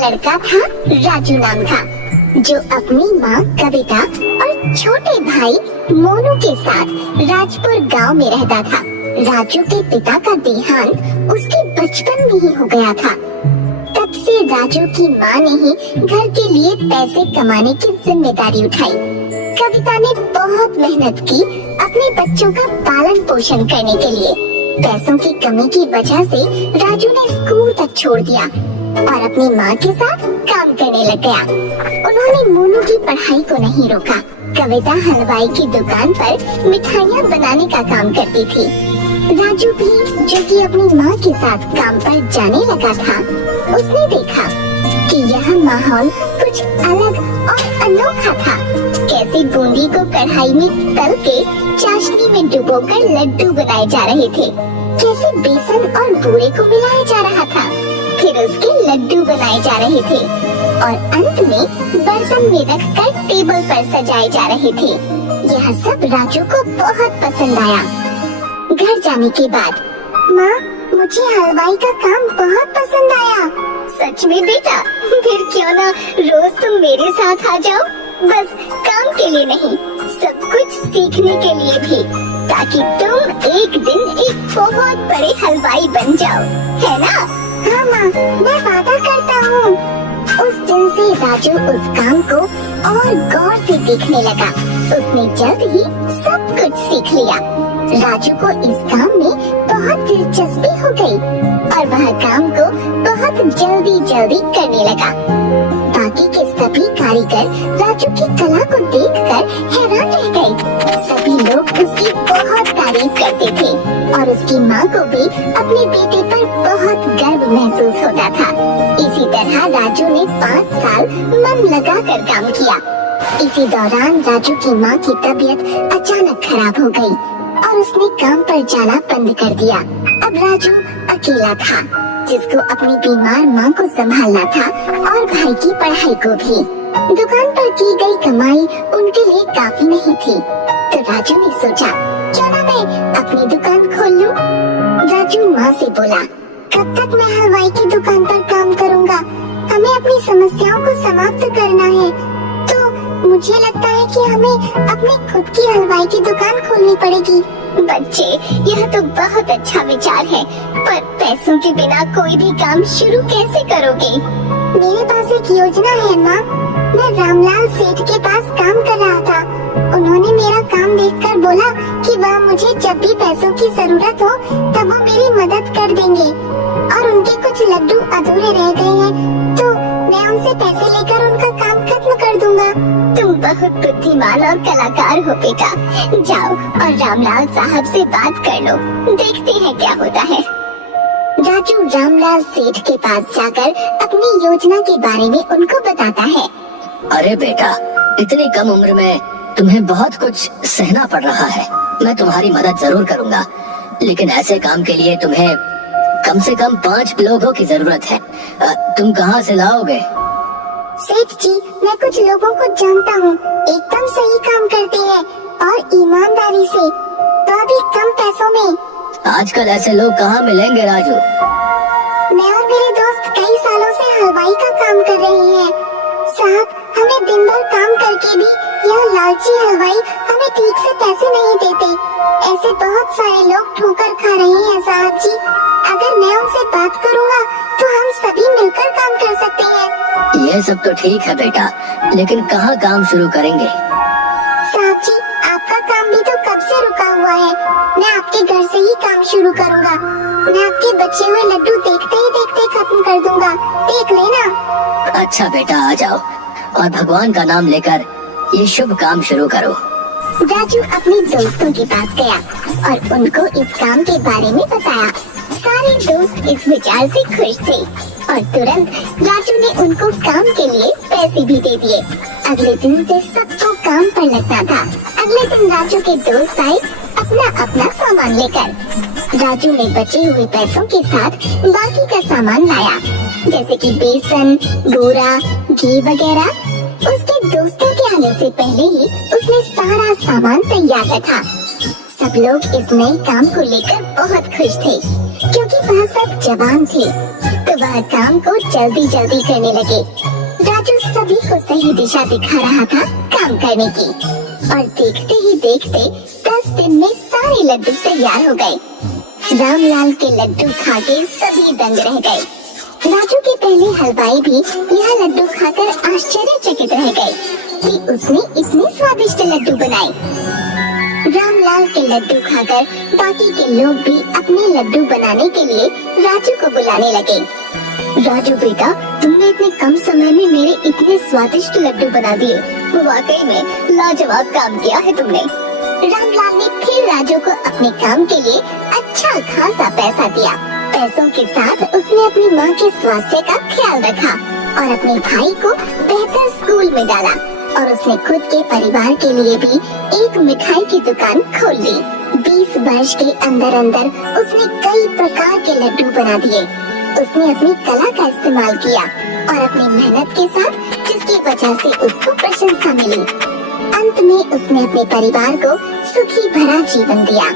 लड़का था राजू नाम का, जो अपनी माँ कविता और छोटे भाई मोनू के साथ राजपुर गांव में रहता था। राजू के पिता का देहांत उसके बचपन में ही हो गया था। तब से राजू की माँ ने ही घर के लिए पैसे कमाने की जिम्मेदारी उठाई। कविता ने बहुत मेहनत की अपने बच्चों का पालन पोषण करने के लिए। पैसों की कमी की वजह से राजू ने स्कूल तक छोड़ दिया और अपनी माँ के साथ काम करने लग गया। उन्होंने मोनू की पढ़ाई को नहीं रोका। कविता हलवाई की दुकान पर मिठाइयाँ बनाने का काम करती थी। राजू भी, जो कि अपनी माँ के साथ काम पर जाने लगा था, उसने देखा कि यह माहौल कुछ अलग और अनोखा था। कैसे बूंदी को कढ़ाई में तल के चाशनी में डुबोकर लड्डू बनाए जा रहे थे, कैसे बेसन और बूरे को मिलाया जा रहा था, फिर उसके लड्डू बनाए जा रहे थे और अंत में बर्तन में रखकर टेबल पर सजाए जा रहे थे। यह सब राजू को बहुत पसंद आया। घर जाने के बाद, माँ, मुझे हलवाई का काम बहुत पसंद आया। सच में बेटा? फिर क्यों ना रोज तुम मेरे साथ आ जाओ, बस काम के लिए नहीं, सब कुछ सीखने के लिए भी, ताकि तुम एक दिन एक बहुत बड़े हलवाई बन जाओ, है ना? हाँ माँ, मैं वादा करता हूँ। उस दिन से राजू उस काम को और गौर से देखने लगा। उसने जल्द ही सब कुछ सीख लिया। राजू को इस काम में बहुत दिलचस्पी हो गई और वह काम को बहुत जल्दी करने लगा। बाकी के सभी कारीगर राजू की कला को देखकर हैरान रह गए। सभी लोग उसकी बहुत तारीफ करते थे और उसकी माँ को भी अपने बेटे पर बहुत गर्व महसूस होता था। इसी तरह राजू ने 5 साल मन लगाकर काम किया। इसी दौरान राजू की माँ की तबीयत अचानक खराब हो गई और उसने काम पर जाना बंद कर दिया। अब राजू अकेला था, जिसको अपनी बीमार माँ को संभालना था और भाई की पढ़ाई को भी। दुकान पर की गई कमाई उनके लिए काफी नहीं थी, तो राजू ने सोचा, क्यों ना मैं अपनी दुकान खोल लूं। राजू माँ से बोला, कब तक मैं हलवाई की दुकान पर काम करूँगा? हमें अपनी समस्याओं को समाप्त करना है, तो मुझे लगता है कि हमें अपनी खुद की हलवाई की दुकान खोलनी पड़ेगी। बच्चे, यह तो बहुत अच्छा विचार है, पर पैसों के बिना कोई भी काम शुरू कैसे करोगे? मेरे पास एक योजना है माँ। मैं रामलाल सेठ के पास काम कर रहा था। उन्होंने मेरा काम देखकर बोला कि वह मुझे जब भी पैसों की जरूरत हो तब वो मेरी मदद कर देंगे, और उनके कुछ लड्डू अधूरे रह गए हैं, तो मैं उनसे पैसे लेकर उनका काम खत्म कर दूंगा। तुम बहुत बुद्धिमान और कलाकार हो बेटा। जाओ और रामलाल साहब से बात कर लो, देखते हैं क्या होता है। राजू रामलाल सेठ के पास जाकर अपनी योजना के बारे में उनको बताता है। अरे बेटा, इतनी कम उम्र में तुम्हें बहुत कुछ सहना पड़ रहा है। मैं तुम्हारी मदद जरूर करूंगा, लेकिन ऐसे काम के लिए तुम्हें कम से कम 5 लोगों की जरूरत है। तुम कहाँ से लाओगे? सेठ जी, मैं कुछ लोगों को जानता हूँ, एकदम सही काम करते हैं और ईमानदारी से, तो भी कम पैसों में। आजकल ऐसे लोग कहाँ मिलेंगे राजू? मैं और मेरे दोस्त कई सालों से हलवाई का काम कर रहे हैं साहब। हमें दिन भर काम करके भी यह लालची हलवाई हमें ठीक से पैसे नहीं देते। ऐसे बहुत सारे लोग ठोकर खा रहे हैं साहब जी। अगर मैं उनसे बात करूँगा तो हम सभी मिलकर काम कर सकते हैं। ये सब तो ठीक है बेटा, लेकिन कहाँ काम शुरू करेंगे? साहब जी, आपका काम भी तो कब से रुका हुआ है। मैं आपके घर से ही काम शुरू करूँगा। मैं आपके बचे हुए लड्डू देखते ही देखते खत्म कर दूंगा, देख लेना। अच्छा बेटा, आ जाओ और भगवान का नाम लेकर ये शुभ काम शुरू करो। राजू अपने दोस्तों के पास गया और उनको इस काम के बारे में बताया। सारे दोस्त इस विचार से खुश थे और तुरंत राजू ने उनको काम के लिए पैसे भी दे दिए। अगले दिन से सबको काम पर लगना था। अगले दिन राजू के दोस्त आए अपना अपना सामान लेकर। राजू ने बचे हुए पैसों के साथ बाकी का सामान लाया, जैसे कि बेसन, बूरा, घी वगैरह। उसके दोस्तों के आने से पहले ही उसने सारा सामान तैयार रखा। सब लोग इस नए काम को लेकर बहुत खुश थे, क्योंकि वह सब जवान थे। तो वह काम को जल्दी जल्दी करने लगे। राजू सभी को सही दिशा दिखा रहा था काम करने की, और देखते ही देखते 10 दिन में सारे लड्डू तैयार हो गए। रामलाल के लड्डू खाके सभी दंग रह गए। राजू के पहले हलवाई भी यह लड्डू खाकर आश्चर्यचकित रह गए कि उसने इतने स्वादिष्ट लड्डू बनाए। रामलाल के लड्डू खाकर बाकी के लोग भी अपने लड्डू बनाने के लिए राजू को बुलाने लगे। राजू बेटा, तुमने इतने कम समय में मेरे इतने स्वादिष्ट लड्डू बना दिए। वाकई में लाजवाब काम किया है तुमने। रामलाल ने फिर राजू को अपने काम के लिए अच्छा खासा पैसा दिया। पैसों के साथ उसने अपनी माँ के स्वास्थ्य का ख्याल रखा और अपने भाई को बेहतर स्कूल में डाला, और उसने खुद के परिवार के लिए भी एक मिठाई की दुकान खोल ली। 20 वर्ष के अंदर अंदर उसने कई प्रकार के लड्डू बना दिए। उसने अपनी कला का इस्तेमाल किया और अपनी मेहनत के साथ, जिसकी वजह से उसको प्रशंसा मिली। अंत में उसने अपने परिवार को सुखी भरा जीवन दिया।